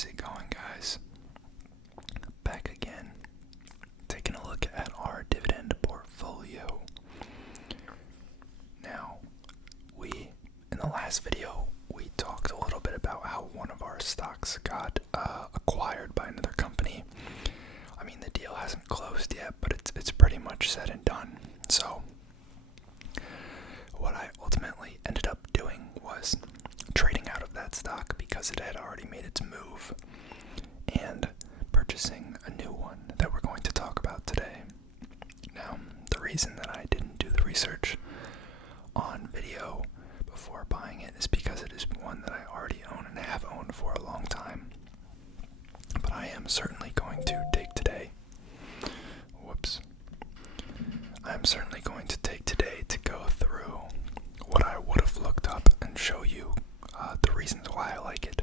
How's it going, guys? Back again, taking a look at our dividend portfolio. Now, in the last video, we talked a little bit about how one of our stocks got acquired by another company. I mean, the deal hasn't closed yet, but it's pretty much said and done. So, what I ultimately ended up doing was trading out of that stock because it had already made its move and purchasing a new one that we're going to talk about today. Now, the reason that I didn't do the research on video before buying it is because it is one that I already own and have owned for a long time. But I am certainly going to take today. I am certainly going to take today to go through what I would have looked up and show you the reasons why I like it,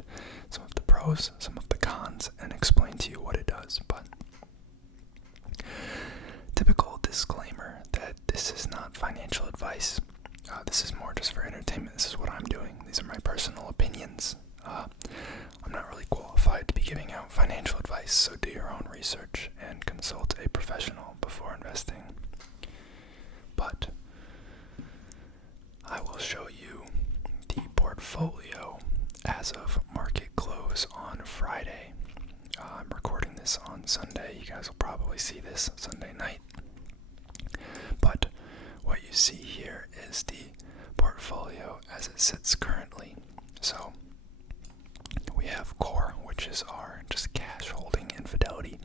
some of the pros, some of the cons, and explain to you what it does. But typical disclaimer that this is not financial advice. This is more just for entertainment. This is what I'm doing. These are my personal opinions. I'm not really qualified to be giving out financial advice, so do your own research and consult a professional before investing. But I will show you the portfolio as of market close on Friday. I'm recording this on Sunday. You guys will probably see this Sunday night. But what you see here is the portfolio as it sits currently. So we have core, which is our just cash holding in Fidelity.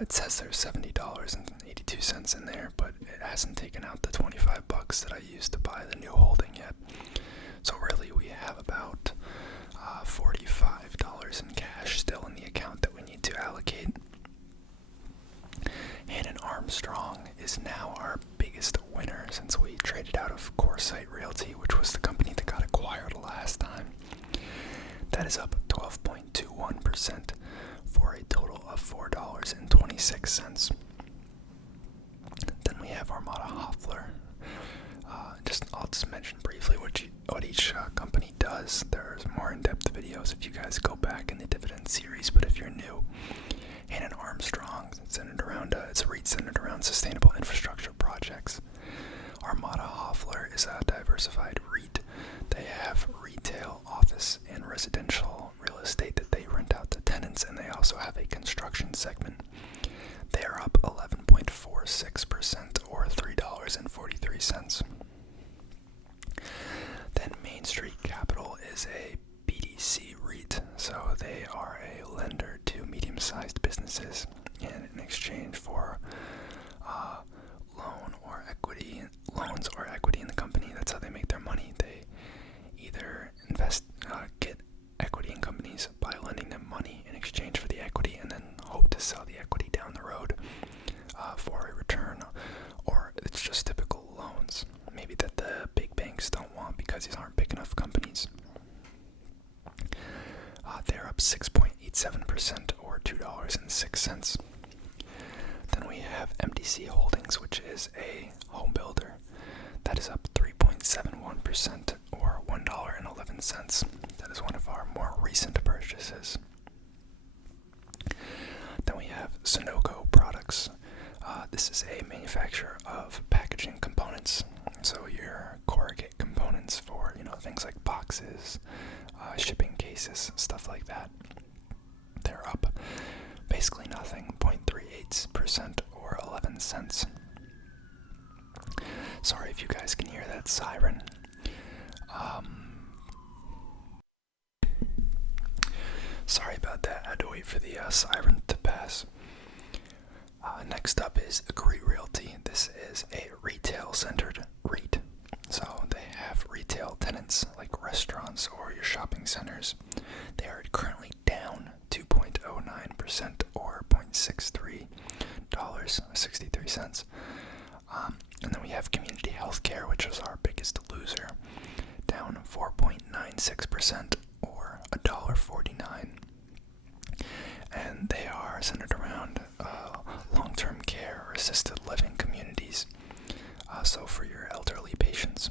It says there's $70.82 in there, but it hasn't taken out the $25 that I used to buy the new holding yet. So really we have about $45 in cash still in the account that we need to allocate. Hannon Armstrong is now our biggest winner since we traded out of Realty, which was the company that got acquired last time. That is up 12.21% for a total of $4.26. Then we have Armada Hoffler. I'll just mention briefly what each company does. There's more in-depth videos if you guys go back in the dividend series, but if you're new, Hannon Armstrong, it's a REIT centered around sustainable infrastructure projects. Armada Hoffler is a diversified REIT. They have retail, office, and residential real estate that they rent out to tenants, and they also have a construction segment. They are up 11.46% or $3.43. Then Main Street Capital is a BDC REIT, so they are a lender to medium-sized businesses, and in exchange for loans or equity in the company, that's how they make their money. They either get equity in companies by lending them money in exchange for the equity, and then hope to sell the equity down the road for a return, or it's just typical loans, maybe that the big banks don't want because these aren't big enough companies. They're up 6.87% or $2.06. Then we have Mdc Holdings, which is a home builder. That is up 3.71% or $1.11. That is one of our more recent purchases. Then we have Sunoco Products. This is a manufacturer of packaging components. So your corrugate components for, things like boxes, shipping cases, stuff like that. They're up basically nothing, 0.38% or 11 cents. Sorry if you guys can hear that siren. Sorry about that. I had to wait for the siren to pass. Next up is Agree Realty. This is a retail-centered REIT. So they have retail tenants like restaurants or your shopping centers. They are currently down 2.09% or $0.63. And then we have Community Healthcare, which is our biggest loser, down 4.96% or $1.49. And they are centered around long-term care or assisted living communities, so for your elderly patients.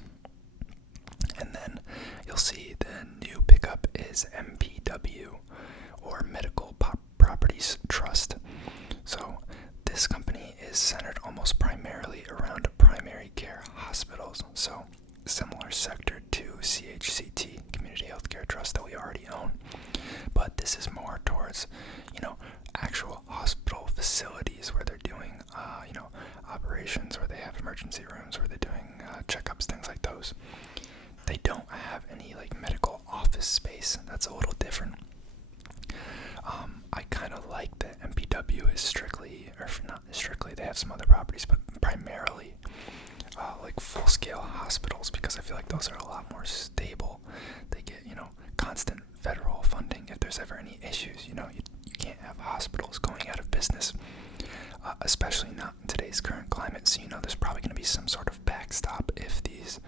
And then you'll see the new pickup is MPW, or Medical Properties Trust. So this company is centered almost primarily around primary care hospitals, so similar sector to CHCT, Community Healthcare Trust, that we already own. But this is more towards, actual hospital facilities where they're doing, operations, where they have emergency rooms, where they're doing checkups, things like those. They don't have any medical office space. That's a little different. I kind of like that MPW is strictly, or not strictly, they have some other properties, but primarily full-scale hospitals, because I feel like those are a lot more stable. They get, constant federal funding if there's ever any issues. You can't have hospitals going out of business, especially not in today's current climate. So, there's probably going to be some sort of backstop if these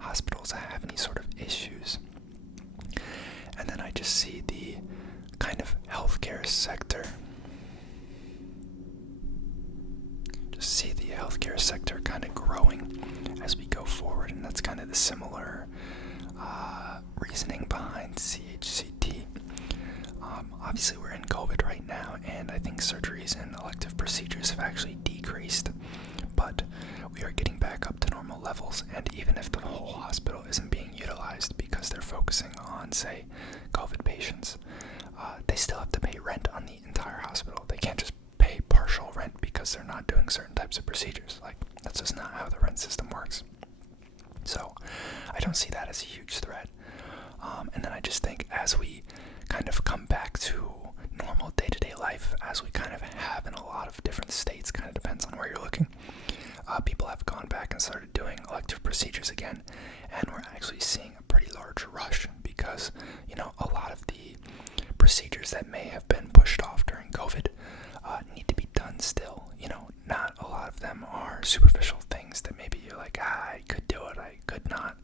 hospitals have any sort of issues. And then I just see the kind of healthcare sector. Kind of growing as we go forward, and that's kind of the similar reasoning behind CHCT. Obviously, we're in COVID right now, and I think surgeries and elective procedures have actually decreased, but we are getting back up to normal levels. And even if the whole hospital isn't being utilized because they're focusing on, say, COVID patients, they still have to pay rent on the entire hospital. They can't just pay partial rent because they're not doing certain types of procedures. That's just not how the rent system works. So I don't see that as a huge threat. And then I just think as we kind of come back to normal day-to-day life, as we kind of have in a lot of different states, kind of depends on where you're looking, people have gone back and started doing elective procedures again, and we're actually seeing a pretty large rush because, a lot of the procedures that may have been pushed off during COVID need to be done still. Not a lot of them are superficial things that maybe you're like, I could do it, I could not.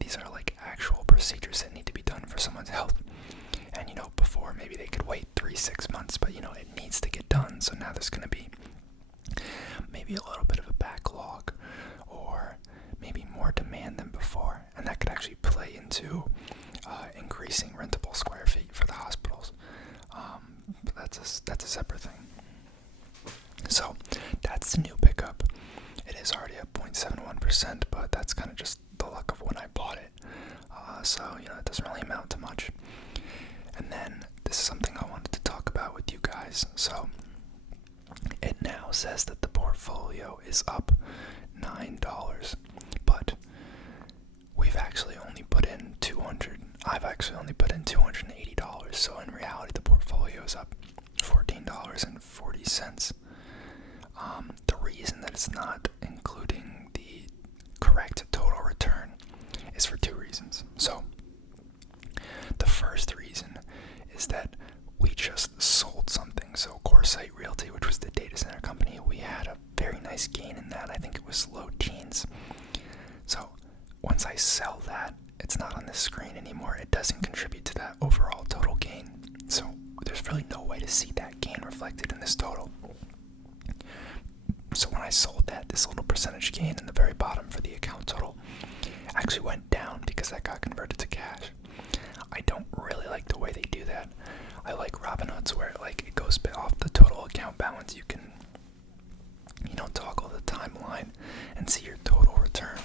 These are actual procedures that need to be done for someone's health. And before maybe they could wait 3-6 months, but it needs to get done. So now there's going to be maybe a little bit of a backlog, or maybe more demand than before, and that could actually play into increasing rentable square feet for the hospitals. But that's a separate thing. So that's the new pickup. It is already at 0.71%, but that's kind of just the luck of when I bought it. So it doesn't really amount to much. And then this is something I wanted to talk about with you guys. So it now says that the portfolio is up $9, but we've actually only put in I've actually only put in $280. So in reality, the portfolio is up $14.40. The reason that it's not including the correct total return is for two reasons. So the first reason is that we just sold something. So CoreSite Realty, which was the data center company, we had a very nice gain in that. I think it was low teens. So once I sell that, it's not on this screen anymore. It doesn't contribute to that overall total gain. So there's really no way to see that gain reflected in this total. So when I sold that, this little percentage gain in the very bottom for the account total actually went down because that got converted to cash. I don't really like the way they do that. I like Robinhood's where it goes off the total account balance. You can, toggle the timeline and see your total return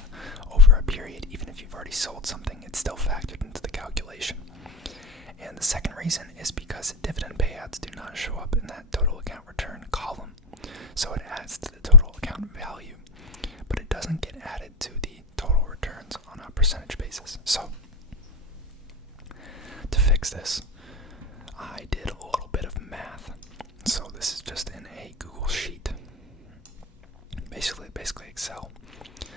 over a period. Even if you've already sold something, it's still factored into the calculation. And the second reason is because dividend payouts do not show up in that total account return column. So it adds to the total account value, but it doesn't get added to the total returns on a percentage basis. So to fix this, I did a little bit of math. So this is just in a Google Sheet, basically Excel.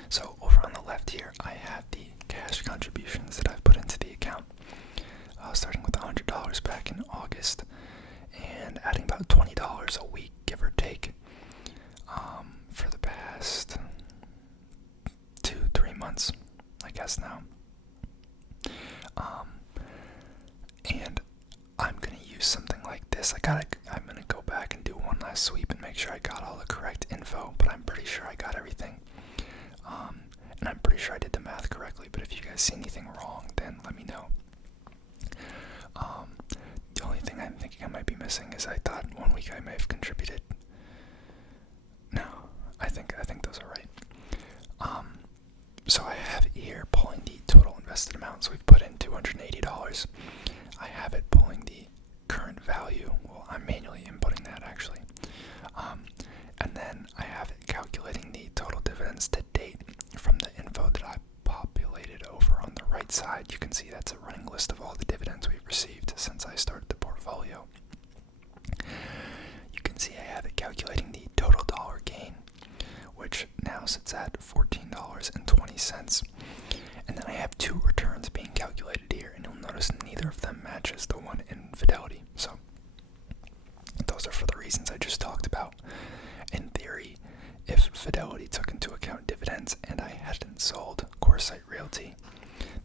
So over on the left here, I have the cash contributions that I've put into the account, starting with $100 back in August, and adding about $20 a week, give or take, for the past 2-3 months, I guess now. And I'm gonna use something like this. I'm gonna go back and do one last sweep and make sure I got all the correct info, but I'm pretty sure I got everything. And I'm pretty sure I did the math correctly, but if you guys see anything wrong, then let me know. The only thing I'm thinking I missing is I thought 1 week I may have contributed. No, I think those are right. So I have it here pulling the total invested amount. So we've put in $280. I have it pulling the current value. Well, I'm manually inputting that actually. And then I have it calculating the total dividends to date from the info that I populated over on the right side. You can see that's a running list of all the dividends we've received since I started the portfolio. You can see I have it calculating the total dollar gain, which now sits at $14.20. And then I have two returns being calculated here, and you'll notice neither of them matches the one in Fidelity. So those are for the reasons I just talked about. In theory, if Fidelity took into account dividends and I hadn't sold CoreSite Realty,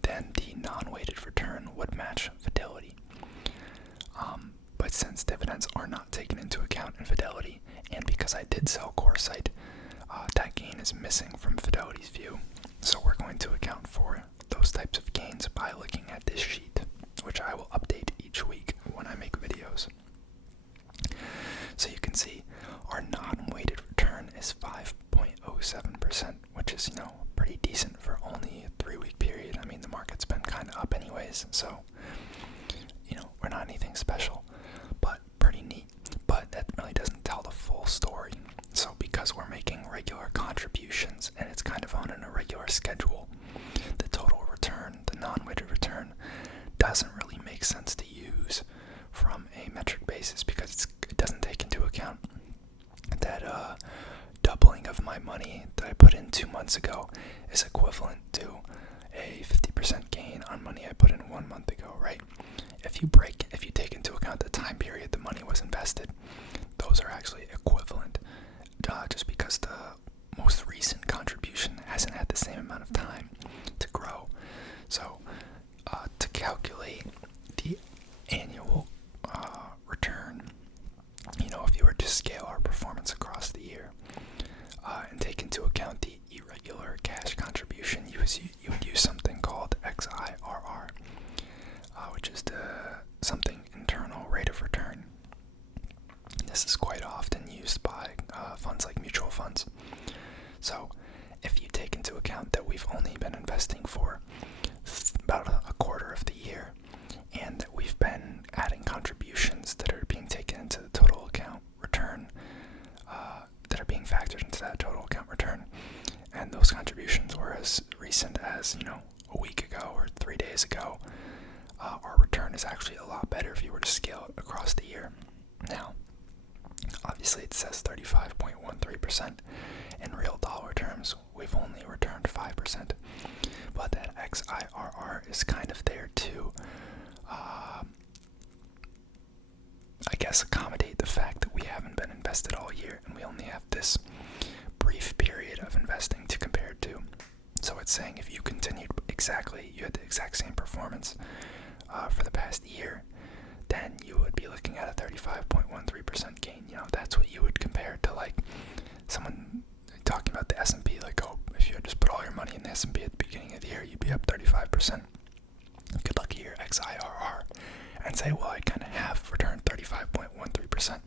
then the non-weighted return would match Fidelity. But since dividends are not taken into account in Fidelity, and because I did sell CoreSite, that gain is missing from Fidelity's view. So we're going to account for those types of gains by looking at this sheet, which I will update each week when I make videos. So you can see our non-weighted return is 5.07%, which is, pretty decent for only a 3-week period. I mean, the market's been kind of up anyways, so, we're not anything special, but pretty neat. But that really doesn't tell the full story. So because we're making regular contributions and it's kind of on an irregular schedule, the total return, the non-weighted return, doesn't really make sense to use from a metric basis because it doesn't take into account that doubling of my money that I put in 2 months ago is equivalent to a 50% gain on money I put in 1 month ago, right? If you take into account the time period the money was invested, those are actually equivalent, just because the most recent contribution hasn't had the same amount of time to grow. So to calculate the annual return, if you were to scale our performance across the year and take into account the irregular cash contribution, you would use something called XIRR, which is something internal rate of return. This is quite often used by funds like mutual funds. So if you take into account that we've only been investing for about a quarter of the year, and that we've been adding contributions that are being taken into the total account return, that are being factored into that total account return, and those contributions were as recent as, a week ago or 3 days ago, our return is actually a lot better if you were to scale it across the year. Now, obviously it says 35.13%. In real dollar terms, we've only returned 5%. But that XIRR is kind of there to, accommodate the fact that we haven't been invested all year and we only have this brief period of investing to compare it to. So it's saying if you continued you had the exact same performance for the past year, then you would be looking at a 35.13% gain. That's what you would compare to, like, someone talking about the S&P, like, if you had just put all your money in the S&P at the beginning of the year, you'd be up 35%. Good luck at your XIRR and say, well, I kind of have returned 35.13%.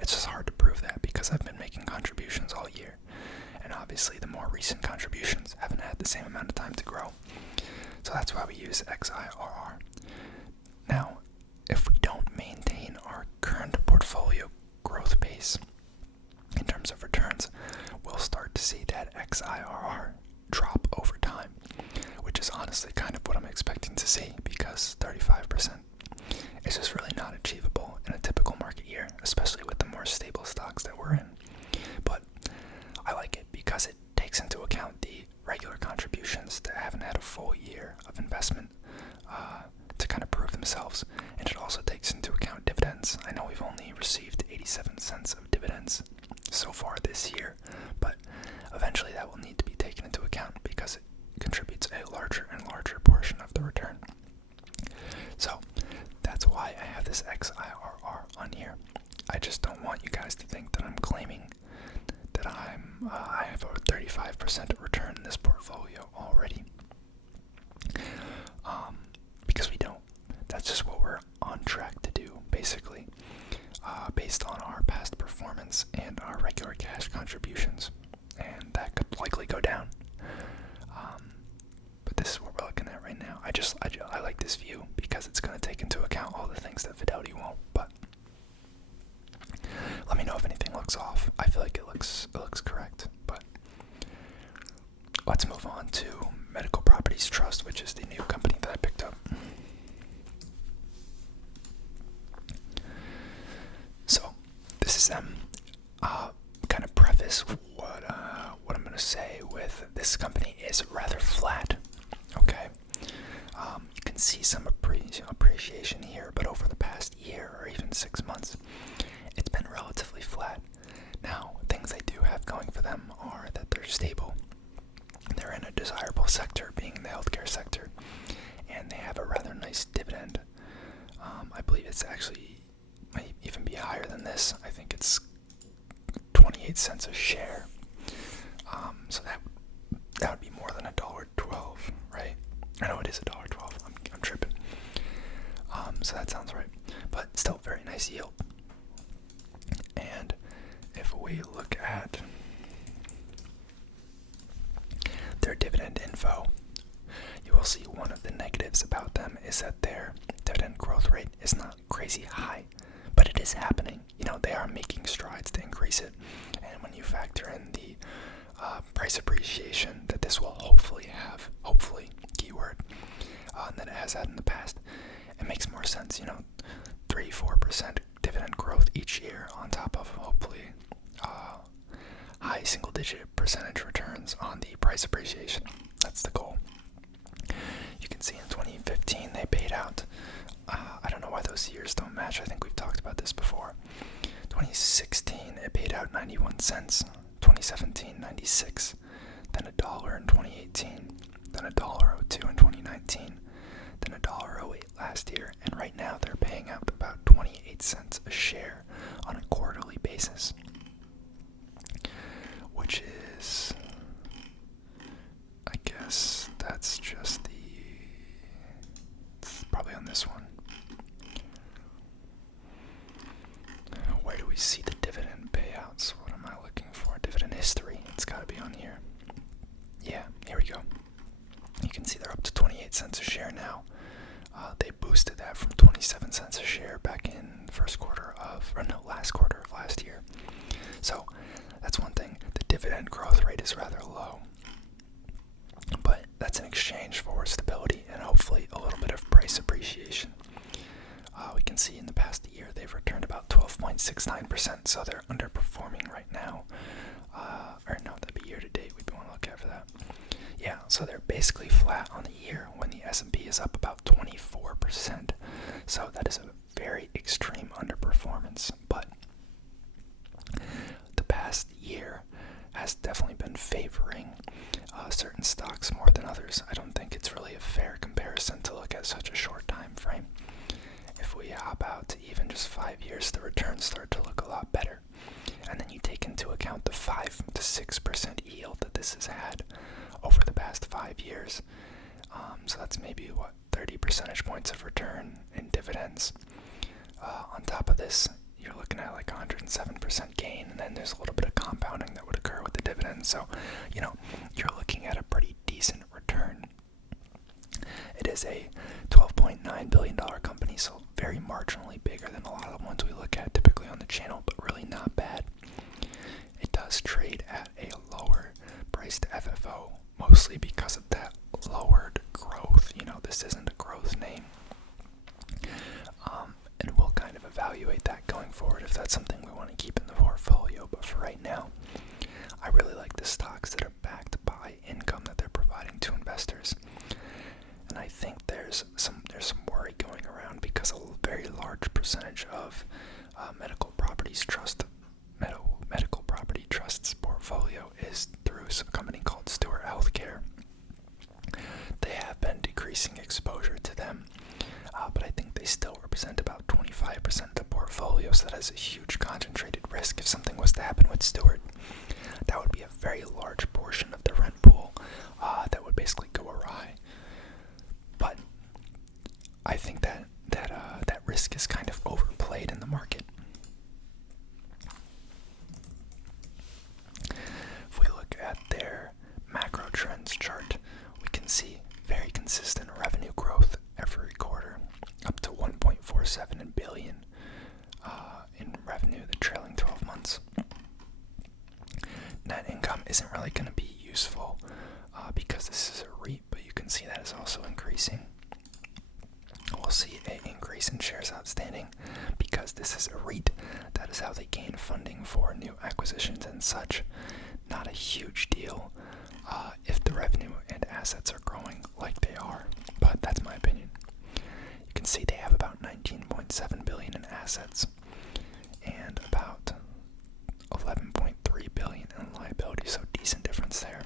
It's just hard to prove that because I've been making contributions all year. And obviously the more recent contributions haven't had the same amount of time to grow. So that's why we use XIRR. Now, if we don't maintain our current portfolio growth pace in terms of returns, we'll start to see that XIRR drop over time, which is honestly kind of what I'm expecting to see, because 35% is just really not achievable in a typical market year, especially with the more stable stocks that we're in. But I like it because it takes into account the regular contributions that haven't had a full year of investment to kind of prove themselves, and it also takes into account dividends. I know we've only received 87 cents of dividends so far this year, but eventually that will need to be taken into account because it contributes a larger and larger portion of the return. So that's why I have this XIRR on here. I just don't want you guys to think that I'm claiming that I have a 35% return in this portfolio already, because we don't. That's just what we're on track to do, basically. based on our past performance and our regular cash contributions, and that could likely go down. But this is what we're looking at right now. I like this view because it's going to take into account all the things that Fidelity won't. But let me know if anything looks off. I feel like it looks correct. But let's move on to Medical Properties Trust, which is the new company that I picked up. So this is them. Kind of preface what I'm going to say with this company is rather flat. Okay, you can see some appreciation here, but over the past year or even 6 months, it's been relatively flat. Now, things they do have going for them are that they're stable. They're in a desirable sector, being in the healthcare sector, and they have a rather nice dividend. I believe it's actually might even be higher than this. I think it's 28 cents a share. So that would be more than $1.12, right? I know it is $1.12. I'm tripping. So that sounds right, but still very nice yield. And if we look at their dividend info, you will see one of the negatives about them is that their dividend growth rate is not crazy high, but it is happening. They are making strides to increase it, and when you factor in the price appreciation that this will hopefully have, keyword, than it has had in the past, it makes more sense. 3-4% dividend growth each year on top of hopefully high single-digit percentage returns on the price appreciation. That's the goal. You can see in 2015 they paid out. I don't know why those years don't match. I think we've talked about this before. 2016 it paid out 91 cents. 2017 96. Then $1 in 2018. Then $1.02 in 2019. Then $1.08 last year. And right now they're paying out about 28 cents a share on a quarterly basis, which is, I guess that's just it's probably on this one. Where do we see the dividend payouts? What am I looking for? Dividend history. It's got to be on here. Yeah, here we go. You can see they're up to 28 cents a share now. They boosted that from 27 cents a share back in last quarter of last year. So that's one thing. The dividend growth rate is rather low, but that's in exchange for stability and hopefully a little bit of price appreciation. We can see in the past year they've returned about 12.69%, so they're underperforming right now. Or no, that'd be year to date. We'd want to look after that. Yeah, so they're basically flat on the year when the S&P is up about 24%. So that is a very extreme underperformance, but the past year has definitely been favoring certain stocks more than others. I don't think it's really a fair comparison to look at such a short time frame. If we hop out to even just 5 years, the returns start to look a lot better. And then you take into account the 5 to 6% yield that this has had over the past 5 years. So that's maybe 30 percentage points of return in dividends. On top of this, you're looking at like 107% gain, and then there's a little bit of compounding that would occur with the dividends. So, you're looking at a pretty decent return. It is a $12.9 billion company, so very marginally bigger than a lot of the ones we look at typically on the channel, but really not bad. It does trade at a lower price to FFO, mostly because of that lowered growth. This isn't a growth name. And we'll kind of evaluate that going forward if that's something we want to keep in the portfolio. But for right now, I really like the stocks that are backed by income that they're providing to investors. And I think there's some worry going around because a very large percentage of medical property trust's portfolio is through some company called Steward Health. They have been decreasing exposure to them, but I think they still represent about 25% of the portfolio, so that is a huge concentrated risk. If something was to happen with Steward, that would be a very large portion of the rent pool that would basically go awry. But I think that risk is kind of overplayed in the market. isn't really going to be useful because this is a REIT, but you can see that is also increasing. We'll see an increase in shares outstanding because this is a REIT. That is how they gain funding for new acquisitions and such. Not a huge deal if the revenue and assets are growing like they are, but that's my opinion. You can see they have about $19.7 billion in assets and about $11.3 billion in liabilities, so decent difference there.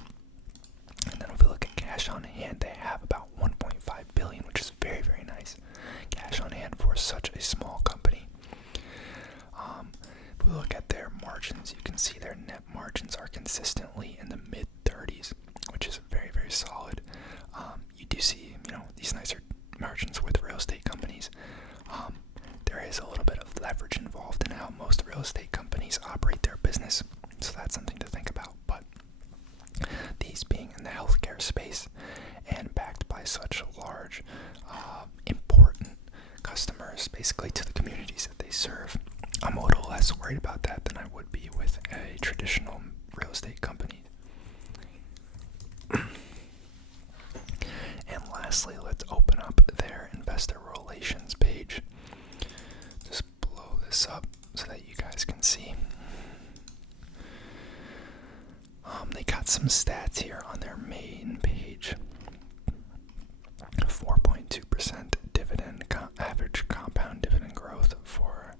And then if we look at cash on hand, they have about $1.5 billion, which is very, very nice cash on hand for such a small company. If we look at their margins, you can see their net margins are consistently in the mid-30s, which is very, very solid. You do see, these nicer margins with real estate companies. There is a little bit of leverage involved in how most real estate companies operate their business, so that's something to think about. But these being in the healthcare space and backed by such large, important customers, basically to the communities that they serve, I'm a little less worried about that than I would be with a traditional real estate company. And lastly, let's open up their investor relations page. Just blow this up so that you guys can see. They got some stats here on their main page. 4.2% dividend, average compound dividend growth for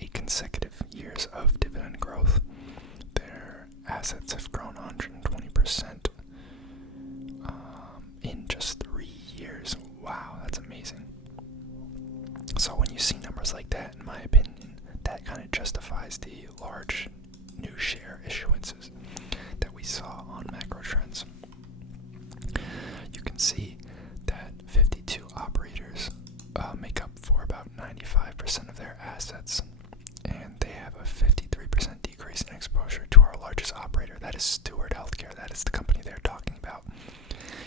8 consecutive years of dividend growth. Their assets have grown 120% in just 3 years. Wow, that's amazing. So when you see numbers like that, in my opinion, that kind of justifies the large new share issuances that we saw on macro trends. You can see that 52 operators make up for about 95% of their assets, and they have a 53% decrease in exposure to our largest operator, that is Steward Health. That is the company they're talking about.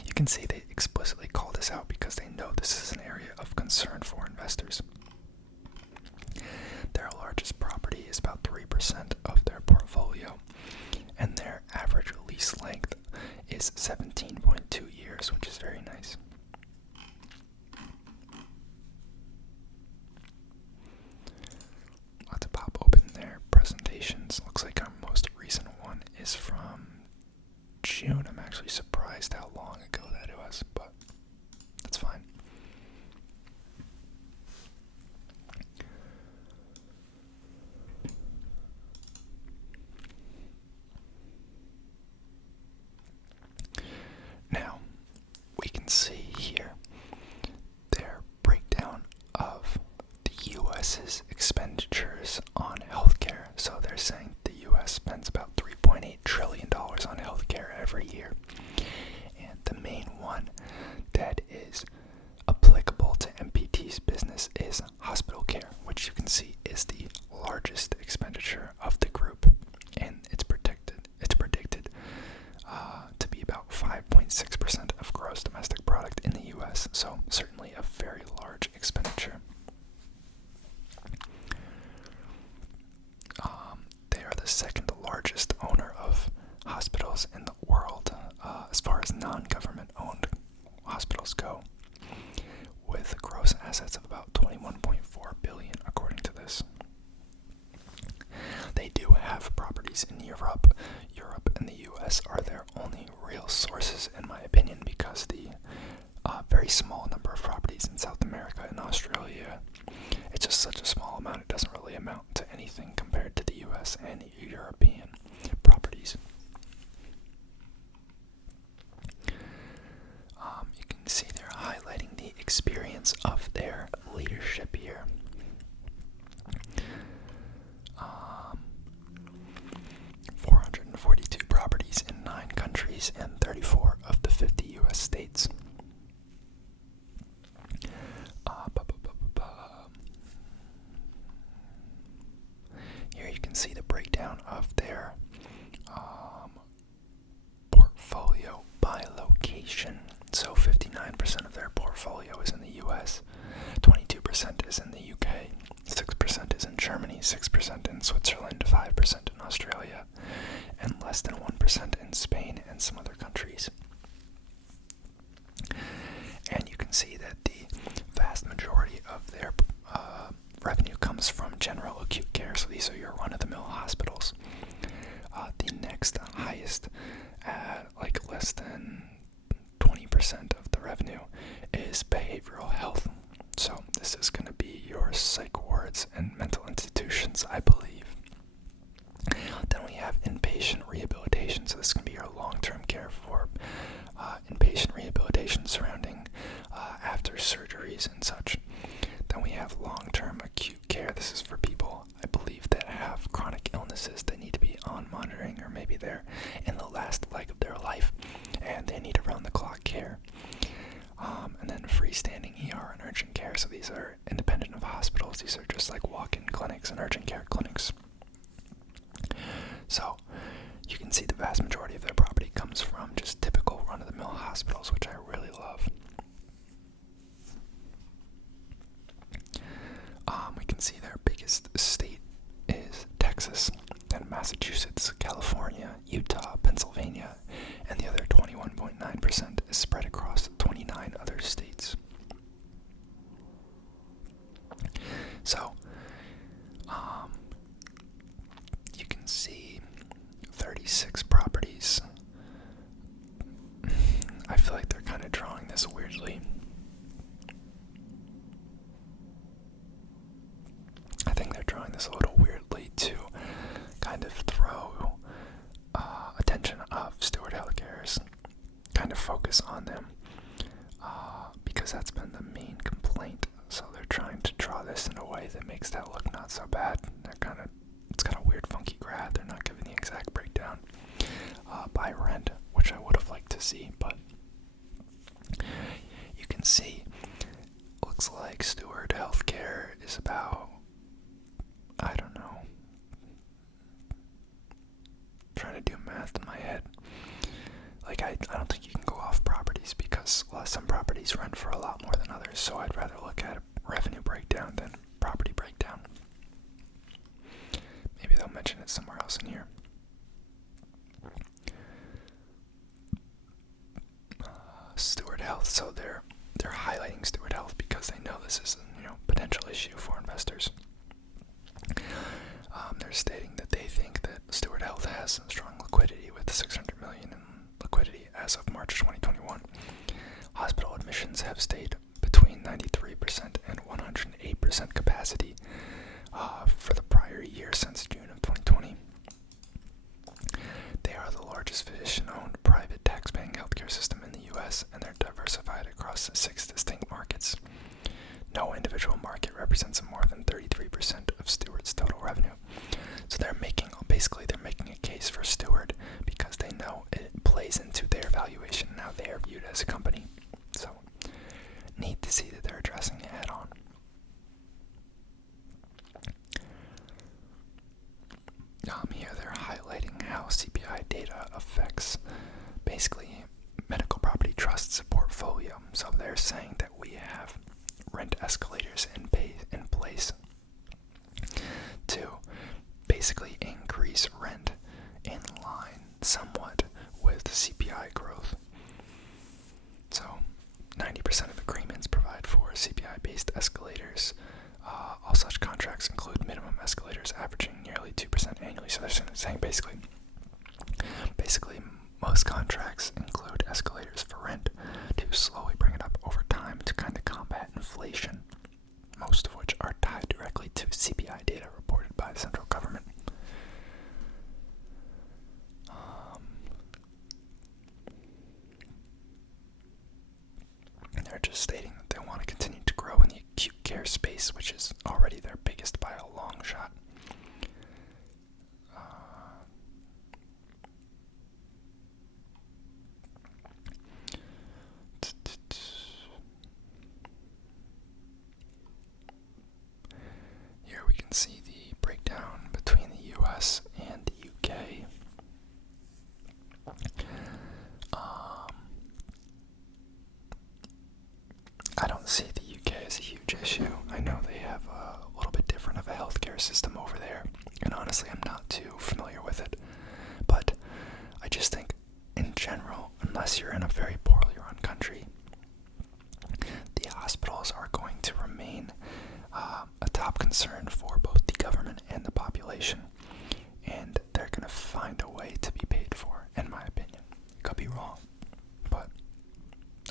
You can see they explicitly call this out because they know this is an area of concern for investors. Their largest property is about 3% of their portfolio, and their average lease length is 17.2 years, which is very nice. Let's pop open their presentations. Looks like our most recent one is from June. I'm actually surprised how long ago that it was, but that's fine. Now, we can see here their breakdown of the U.S.'s expenditures on healthcare. So they're saying the U.S. spends about $3.8 trillion on healthcare every year. And the main one that is applicable to MPT's business is hospital care, which you can see is the largest expenditure of the group. And it's predicted to be about 5.6% of gross domestic product in the U.S., so certainly a very large expenditure. They are the second largest owner of hospitals in the world as far as non-government owned hospitals go, with gross assets of about $21.4 billion according to this. They do have properties in Europe. Europe and the U.S. are their only real sources, in my opinion, because the very small number of properties in South America and Australia, it's just such a small amount, it doesn't really amount to anything compared to the U.S. and European properties. You can see they're highlighting the experience of their leadership here. 442 properties in 9 countries and 34 of the 50 U.S. states. Here you can see the breakdown of their portfolio by location. So 59% of their portfolio is in the U.S., 22% is in the UK, 6% is is in Germany, 6% in Switzerland, 5% in Australia, and less than 1% in Spain and some other countries. And you can see that the vast majority of their revenue comes from general acute care, so these are your run-of-the-mill hospitals. The next highest, at like less than 20% of the revenue, is behavioral health. So this is going to be your psych wards and mental institutions, I believe. Then we have inpatient rehabilitation, so this is going to be your long-term care for inpatient rehabilitation surrounding after surgeries and such. Then we have long-term acute care. This is for people, I believe, that have chronic illnesses that need to be on monitoring, or maybe they're in the last leg of their life and they need around-the-clock care. And then freestanding ER and urgent care. So these are independent of hospitals. These are just like walk-in clinics and urgent care clinics. So you can see the vast majority of their property comes from just typical run-of-the-mill hospitals, which I really love. We can see their biggest state is Texas, then Massachusetts, California, Utah, Pennsylvania, and the other 21.9% is spread across 29 other states. So, you can see 36 properties. I feel like they're kind of drawing this weirdly. I think they're drawing this a little weirdly to kind of throw attention of Steward Healthcare's kind of focus on them, because that's been the main complaint. So they're trying to draw this in a way that makes that look not so bad. It's got a weird funky graph. They're not giving the exact breakdown by rent, which I would have liked to see, but you can see, looks like Steward Healthcare is about, I don't know, trying to do math in my head. Like, I don't think you can go off properties, because some properties rent for a lot more than others, so I'd rather look at a revenue breakdown than property breakdown. Maybe they'll mention it somewhere else in here. Steward Health, so they're highlighting Steward Health because they know this is a potential issue for investors. They're stating that they think that Steward Health has strong liquidity, with $600 million in liquidity as of March 2021. Hospital admissions have stayed between 93% and 108% capacity for the prior year since June of 2020. They are the largest physician-owned private tax-paying healthcare system in the U.S., and they're diversified across 6 distinct markets. No individual market represents more than 33% of Steward's total revenue. So they're making a case for Steward because they know it plays into their valuation and how they are viewed as a company. So neat to see that they're addressing it head on. Here they're highlighting how CPI data affects basically medical property trust's portfolio. So they're saying that we have rent escalators in place to basically increase rent in line somewhat with CPI growth. So 90% of agreements provide for CPI-based escalators. All such contracts include minimum escalators averaging nearly 2% annually. So they're saying basically most contracts include escalators for rent to slowly bring it up over time to kind of combat inflation, most of which are tied directly to CPI data reported by the central government. They're just stating that they want to continue to grow in the acute care space, which is already their biggest by a long shot. Here we can see the breakdown between the U.S. and the U.K. I don't see the UK as a huge issue. I know they have a little bit different of a healthcare healthcare system over there, and honestly, I'm not too familiar with it. But I just think, in general, unless you're in a very poorly run country, the hospitals are going to remain a top concern for both the government and the population, and they're going to find a way to be paid for, in my opinion. Could be wrong, but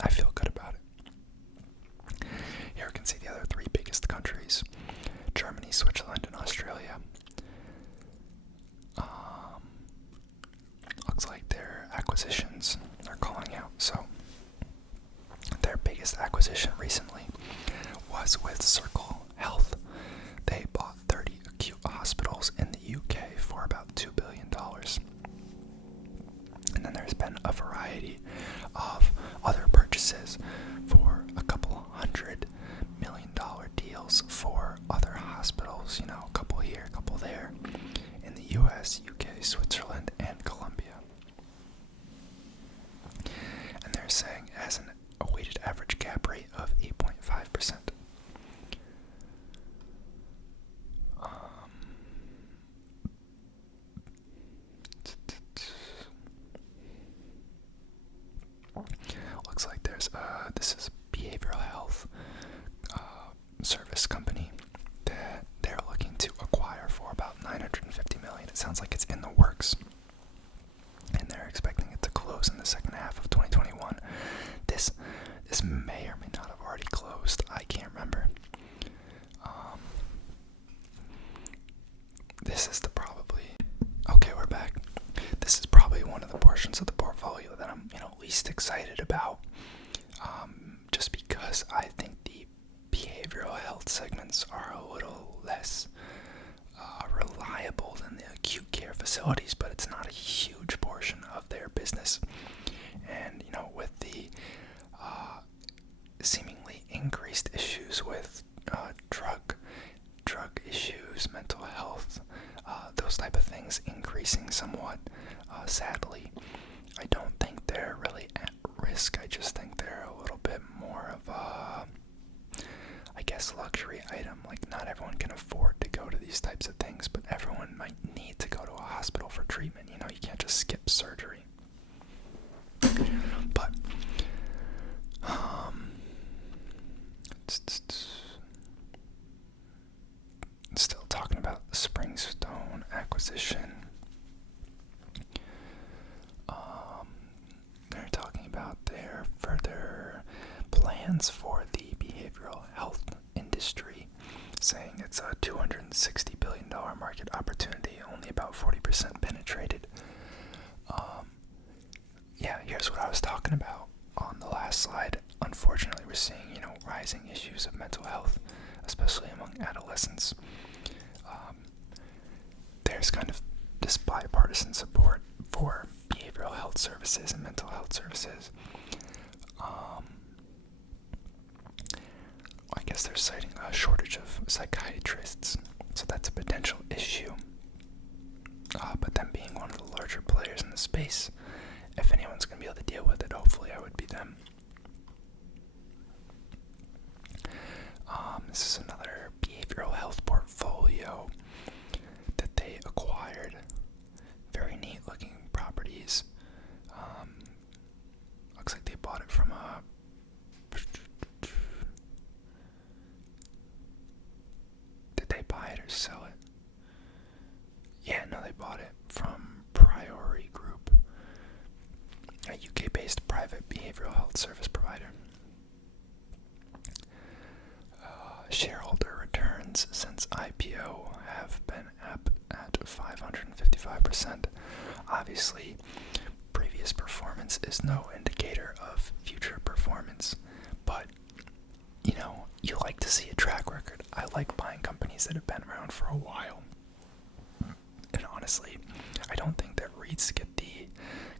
I feel good about it. Here we can see the other three biggest countries: Germany, Switzerland, and Australia. Looks like their acquisitions are calling out. So their biggest acquisition recently was with Circle Health. They bought 30 acute hospitals in the UK for about $2 billion. And then there's been a variety of other purchases for a couple $100 million deals for other hospitals, a couple here, a couple there, in the US, UK, Switzerland, and Colombia. And they're saying it has a weighted average cap rate of 8.5%. Looks like this is a behavioral health service company that they're looking to acquire for about $950 million. It sounds like it's in the works, and they're expecting it to close in the second half of 2021. This may or may not have already closed. I can't remember. This is okay, we're back. This is probably one of the portions of the portfolio that I'm least excited about, just because I think the behavioral health segments are a little less reliable than the acute care facilities, but it's not a huge portion of their business. And with the seemingly increased issues with drug issues, mental health, those type of things increasing somewhat, sadly, I don't think they're really at risk. I just think they're a little bit more of a, luxury item. Like, not everyone can afford to go to these types of things, but everyone might need to go to a hospital for treatment. You can't just skip surgery. But still talking about the Springstone acquisition. They're talking about their further plans for the behavioral health industry, saying it's a $260 billion market opportunity, only about 40% penetrated. Here's what I was talking about on the last slide. Unfortunately, we're seeing, rising issues of mental health, especially among adolescents. There's kind of this bipartisan support for behavioral health services and mental health services. I guess they're citing a shortage of psychiatrists, so that's a potential issue. But them being one of the larger players in the space, if anyone's going to be able to deal with it, hopefully I would be them. This is another behavioral health portfolio that they acquired. Very neat looking properties. Looks like they bought it from a... Did they buy it or sell it? Yeah, no, they bought it from Priority Group, a UK-based private behavioral health service provider. Shareholder returns since IPO have been up at 555%. Obviously, previous performance is no indicator of future performance, but you like to see a track record. I like buying companies that have been around for a while. And honestly, I don't think that REITs get the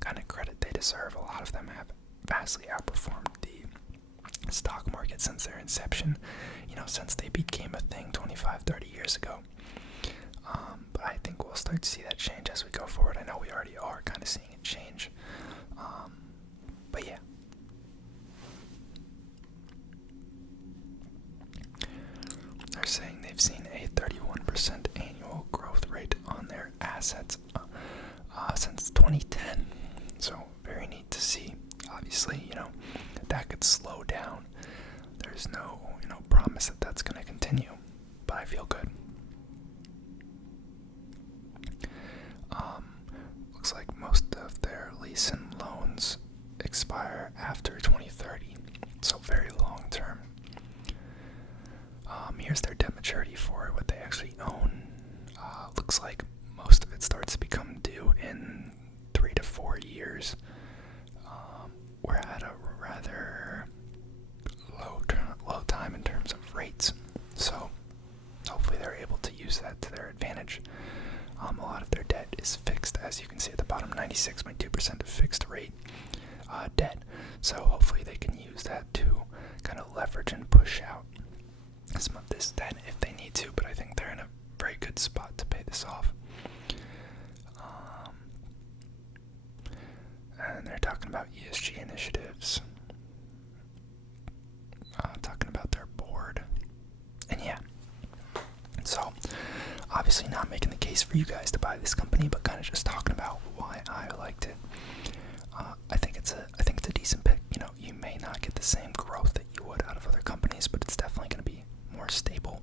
kind of credit they deserve. A lot of them have vastly outperformed the stock market since their inception, since they became a thing 25, 30 years ago. But I think we'll start to see that change as we go forward. I know we already are kind of seeing it change. But yeah. They're saying they've seen a 31% annual growth rate on their assets since 2010. So very neat to see. Obviously, that could slow down. There's no, promise that that's going to continue, but I feel good. Looks like most of their lease and loans expire after 2030, so very long term. Here's their debt maturity for what they actually own. Looks like most of it starts to become due in 3 to 4 years. We're at a rather low time in terms of rates, so hopefully they're able to use that to their advantage. A lot of their debt is fixed, as you can see at the bottom, 96.2% of fixed rate debt, so hopefully they can use that to kind of leverage and push out some of this debt if they need to, but I think they're in a very good spot to pay this off. And they're talking about ESG initiatives, talking about their board, and yeah. So, obviously not making the case for you guys to buy this company, but kind of just talking about why I liked it. I think it's a decent pick. You may not get the same growth that you would out of other companies, but it's definitely going to be more stable.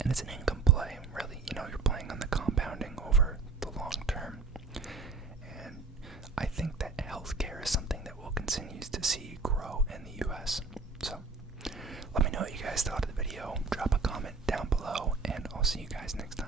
And it's an income play, really. You're playing on the compounding over the long term. And I think that healthcare is something that we'll continue to see grow in the U.S. So, let me know what you guys thought of the video. Drop a comment down below, and I'll see you guys next time.